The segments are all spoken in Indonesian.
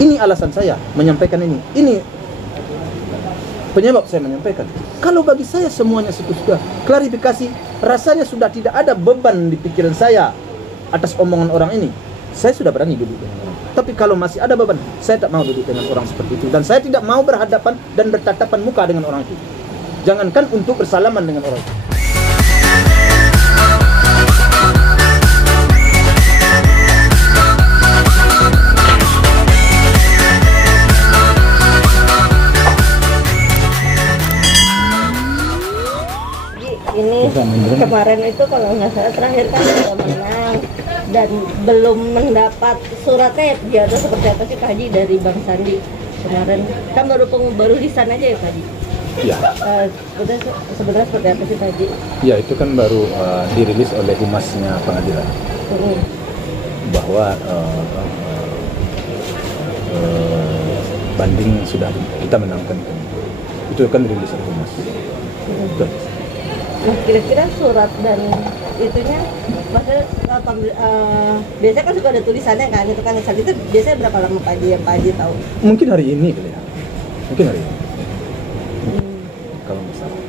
Ini alasan saya menyampaikan ini. Ini penyebab saya menyampaikan. Kalau bagi saya semuanya sudah klarifikasi, rasanya sudah tidak ada beban di pikiran saya atas omongan orang ini. Saya sudah berani duduk dengan orang. Tapi kalau masih ada beban, saya tak mau duduk dengan orang seperti itu. Dan saya tidak mau berhadapan dan bertatapan muka dengan orang itu. Jangankan untuk bersalaman dengan orang itu. Ini kemarin itu kalau nggak salah terakhir kan sudah menang dan belum mendapat suratnya ya atau seperti apa sih Pak Haji dari Bang Sandi kemarin kan baru lisan aja ya Pak Haji? Ya. Sebenarnya seperti apa sih Pak Haji? Ya itu kan baru dirilis oleh humasnya pengadilan bahwa banding sudah kita menangkan. Itu kan dirilis oleh humas. Nah, kira-kira surat dan itunya maksudnya biasanya kan suka ada tulisannya kan itu kan itu biasanya berapa lama Pak Haji yang Pak Haji tahu? Mungkin hari ini kali ya. Mungkin hari ini. Kalau misalnya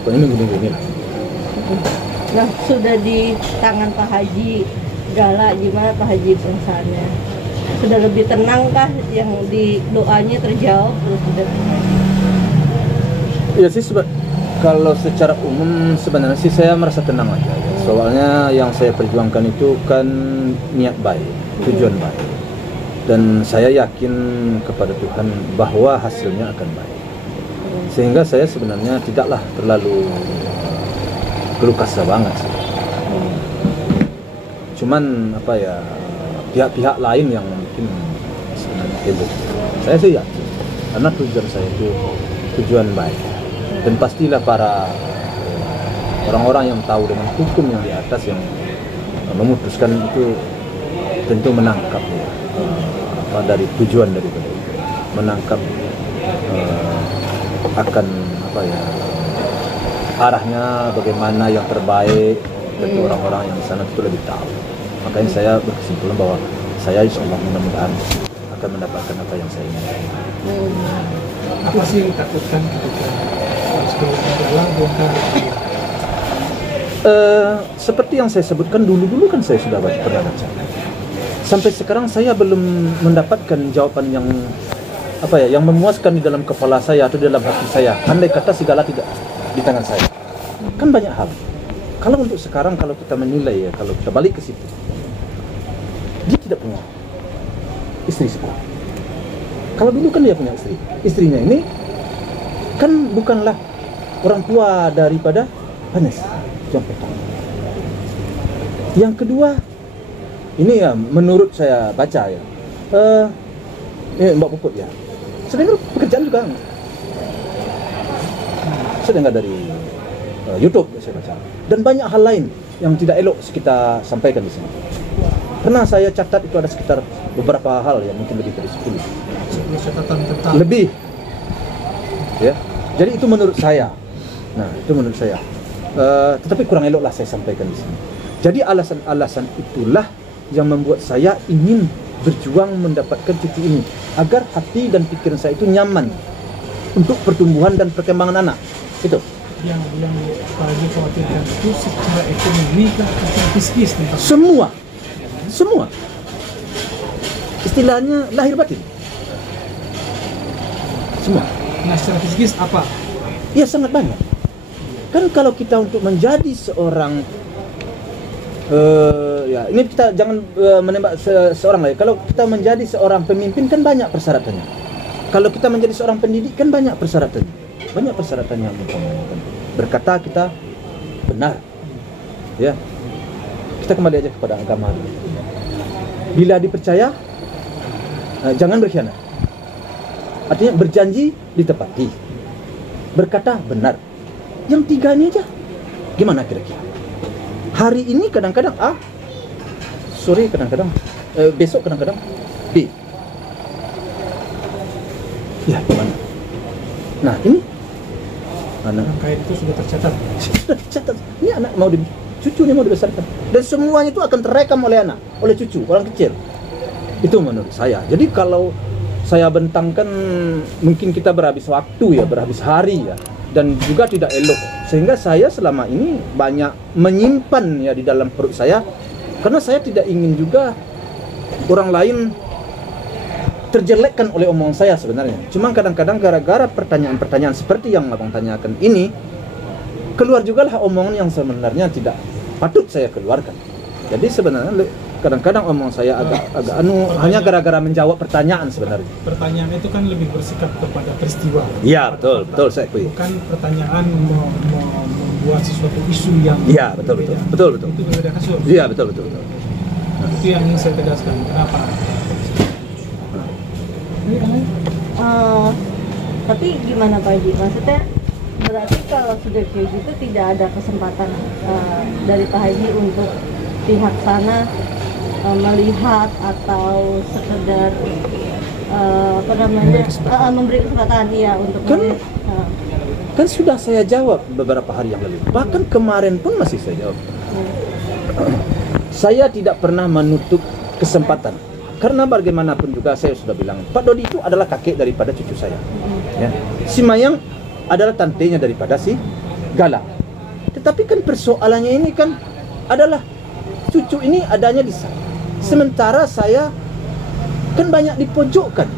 pokoknya minggu ini lah. Nah, sudah di tangan Pak Haji Gala, gimana Pak Haji perasaannya? Sudah lebih tenang kah yang di doanya terjawab? Ya sih kalau secara umum sebenarnya sih saya merasa tenang aja ya. Soalnya yang saya perjuangkan itu kan niat baik, tujuan baik. Dan saya yakin kepada Tuhan bahwa hasilnya akan baik. Sehingga saya sebenarnya tidaklah terlalu keluh kesah banget sih. Cuman apa ya, pihak-pihak lain yang mungkin sebenarnya heboh. Saya sih yakin karena tujuan saya itu tujuan baik. Dan pastilah para orang-orang yang tahu dengan hukum yang di atas yang memutuskan itu tentu menangkap dari tujuan daripada itu, menangkap akan apa ya arahnya bagaimana yang terbaik. Tentu orang-orang yang di sana itu lebih tahu. Makanya saya berkesimpulan bahwa saya insya Allah mudah-mudahan akan mendapatkan apa yang saya inginkan. Apa sih yang ditakutkan ketika harus dalam bongkar? Seperti yang saya sebutkan dulu kan saya sudah pernah baca. Sampai sekarang saya belum mendapatkan jawaban yang apa ya, yang memuaskan di dalam kepala saya atau di dalam hati saya. Andai kata segala tidak di tangan saya. Kan banyak hal. Kalau untuk sekarang kalau kita menilai ya, kalau kita balik ke situ, dia tidak punya istri sekarang. Kalau dulu kan dia punya istri. Istrinya ini kan bukanlah orang tua daripada Hanes. Yang pertama. Yang kedua, ini ya menurut saya baca ya, Mbak Puput ya, sedang pekerjaan juga. Saya dengar dari YouTube saya baca. Dan banyak hal lain yang tidak elok kita sampaikan di sini. Pernah saya catat itu ada sekitar beberapa hal yang mungkin lebih dari 10. Catatan tentang Lebih. Ya. Jadi itu menurut saya. Nah, itu menurut saya. Tetapi kurang eloklah saya sampaikan di sini. Jadi alasan-alasan itulah yang membuat saya ingin berjuang mendapatkan cucu ini agar hati dan pikiran saya itu nyaman untuk pertumbuhan dan perkembangan anak. Itu. yang Pak Haji khawatirkan itu secara ekonomi kah atau bisnis nih Pak? Semua. Istilahnya lahir batin. Semua. Nah, secara bisnis apa? Ya sangat banyak. Kan kalau kita untuk menjadi seorang ya ini kita jangan menembak seorang lain. Kalau kita menjadi seorang pemimpin kan banyak persyaratannya. Kalau kita menjadi seorang pendidik kan banyak persyaratannya. Banyak persyaratannya kan. Berkata kita benar. Ya. Kita kembali aja kepada agama. Bila dipercaya jangan berkhianat. Artinya berjanji ditepati. Berkata benar. Yang tiga ini aja. Gimana kira-kira? Hari ini kadang-kadang A, sore kadang-kadang besok kadang-kadang B. Ya, gimana? Nah, ini anak Rangkaian itu sudah tercatat. sudah catat. Ini anak cucu ini mau dibesarkan. Dan semuanya itu akan terekam oleh anak, oleh cucu, orang kecil. Itu menurut saya. Jadi kalau saya bentangkan, mungkin kita berhabis waktu ya, berhabis hari ya, dan juga tidak elok. Sehingga saya selama ini banyak menyimpan ya di dalam perut saya, karena saya tidak ingin juga orang lain terjelekkan oleh omongan saya sebenarnya. Cuma kadang-kadang gara-gara pertanyaan-pertanyaan seperti yang abang tanyakan ini, keluar juga lah omongan yang sebenarnya tidak patut saya keluarkan. Jadi sebenarnya kadang-kadang omongan saya agak hanya gara-gara menjawab pertanyaan sebenarnya. Pertanyaan itu kan lebih bersikap kepada peristiwa. Iya, betul saya akui. Bukan pertanyaan membuat sesuatu isu yang Iya, betul. Itu berbeda kasus. Iya, betul. Itu yang ingin saya tegaskan. Kenapa? Tapi gimana Pak Haji? Maksudnya berarti kalau sudah kayak gitu tidak ada kesempatan dari Pak Haji untuk pihak sana melihat atau sekedar memberi kesempatan ya untuk kan sudah saya jawab beberapa hari yang lalu, bahkan kemarin pun masih saya jawab. Saya tidak pernah menutup kesempatan, karena bagaimanapun juga saya sudah bilang Pak Dodi itu adalah kakek daripada cucu saya ya. Si Mayang adalah tantenya daripada si Galang. Tetapi kan persoalannya ini kan adalah cucu ini adanya di sana, sementara saya kan banyak dipojokkan,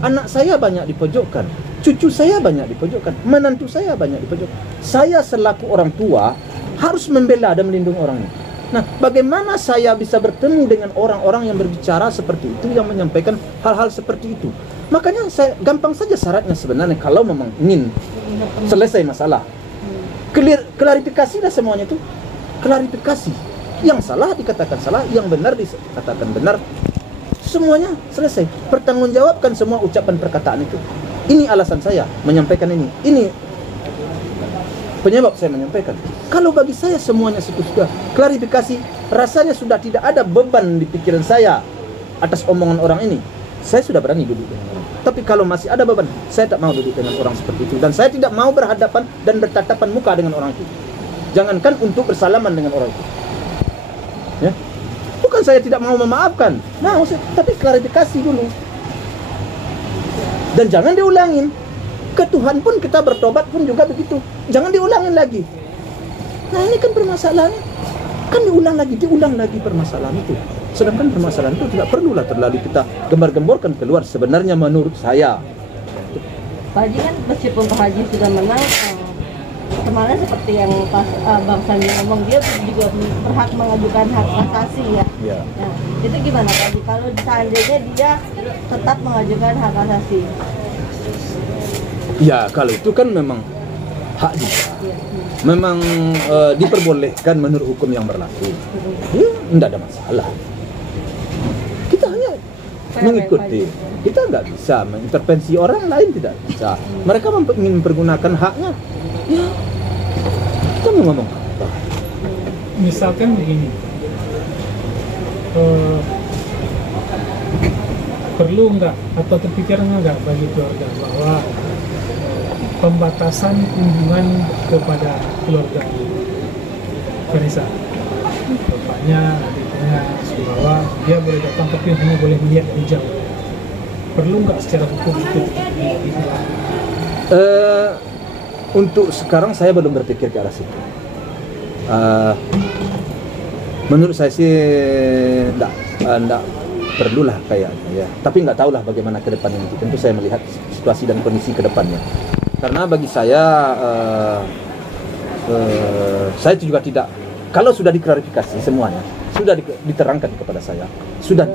anak saya banyak dipojokkan, cucu saya banyak dipojokkan, menantu saya banyak dipojokkan. Saya selaku orang tua harus membela dan melindungi orang ini. Nah, bagaimana saya bisa bertemu dengan orang-orang yang berbicara seperti itu, yang menyampaikan hal-hal seperti itu? Makanya saya gampang saja syaratnya sebenarnya, kalau memang ingin selesai masalah, klarifikasilah semuanya itu, klarifikasi. Yang salah dikatakan salah, yang benar dikatakan benar. Semuanya selesai. Pertanggungjawabkan semua ucapan perkataan itu. Ini alasan saya menyampaikan ini. Ini penyebab saya menyampaikan. Kalau bagi saya semuanya sudah klarifikasi, rasanya sudah tidak ada beban di pikiran saya atas omongan orang ini. Saya sudah berani duduk dengan orang. Tapi kalau masih ada beban, saya tak mau duduk dengan orang seperti itu. Dan saya tidak mau berhadapan dan bertatapan muka dengan orang itu. Jangankan untuk bersalaman dengan orang itu. Ya, bukan saya tidak mau memaafkan, tapi klarifikasi dulu, dan jangan diulangin. Ke Tuhan pun kita bertobat pun juga begitu, jangan diulangin lagi. Nah ini kan permasalahannya, kan diulang lagi permasalahan itu. Sedangkan permasalahan itu tidak perlulah terlalu kita gembar-gemborkan keluar sebenarnya menurut saya. Pak Haji kan meskipun Pak Haji sudah menang, kemarin seperti yang pas Bang Sandi ngomong, dia juga berhak mengajukan hak kasasi ya. Ya. Nah, itu gimana Pak Haji kalau seandainya dia tetap mengajukan hak kasasi? Ya, kalau itu kan memang hak dia. Memang diperbolehkan menurut hukum yang berlaku. Ya, tidak ada masalah. Kita hanya mengikuti. Kita nggak bisa mengintervensi orang lain, tidak bisa. Mereka ingin mempergunakan haknya. Ya, kita mau ngomong apa? Misalkan begini, perlu nggak atau terpikirnya nggak bagi keluarga bahwa pembatasan kunjungan kepada keluarga Vanessa, bapaknya, adiknya, bahwa dia boleh datang tapi hanya boleh melihat dari jauh. Perlu nggak secara hukum itu dilakukan? Untuk sekarang saya belum berpikir ke arah situ. Menurut saya sih enggak perlulah kayaknya ya. Tapi nggak tahulah bagaimana ke depannya nanti. Tentu saya melihat situasi dan kondisi ke depannya. Karena bagi saya juga tidak, kalau sudah diklarifikasi semuanya, sudah diterangkan kepada saya, sudah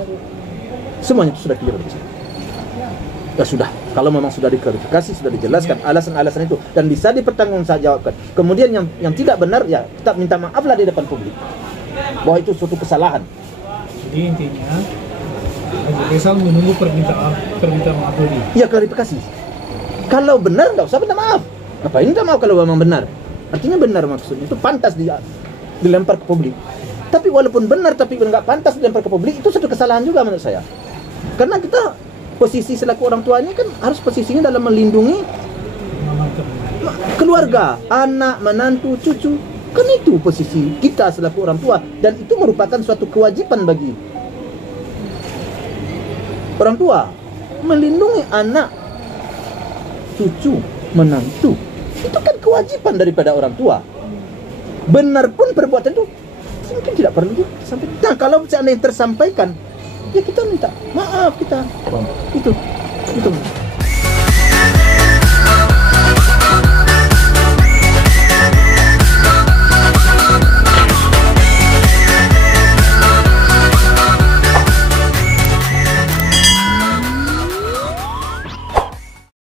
semuanya itu sudah clear bagi saya. Ya sudah, kalau memang sudah diklarifikasi, sudah dijelaskan alasan-alasan itu dan bisa dipertanggungjawabkan. Kemudian yang tidak benar ya kita minta maaflah di depan publik bahwa itu suatu kesalahan. Jadi intinya Haji Faisal menunggu permintaan maaf dulu. Iya, klarifikasi. Kalau benar nggak usah minta maaf. Ngapain minta maaf kalau memang benar? Artinya benar maksudnya itu pantas dilempar ke publik. Tapi walaupun benar tapi nggak pantas dilempar ke publik, itu suatu kesalahan juga menurut saya. Karena kita posisi selaku orang tuanya kan harus posisinya dalam melindungi keluarga, anak, menantu, cucu. Kan itu posisi kita selaku orang tua, dan itu merupakan suatu kewajiban bagi orang tua. melindungi anak, cucu, menantu. Itu kan kewajiban daripada orang tua. Benar pun perbuatan itu mungkin tidak perlu disampaikan. Nah, kalau seandainya tersampaikan, ya kita minta maaf kita. Itu.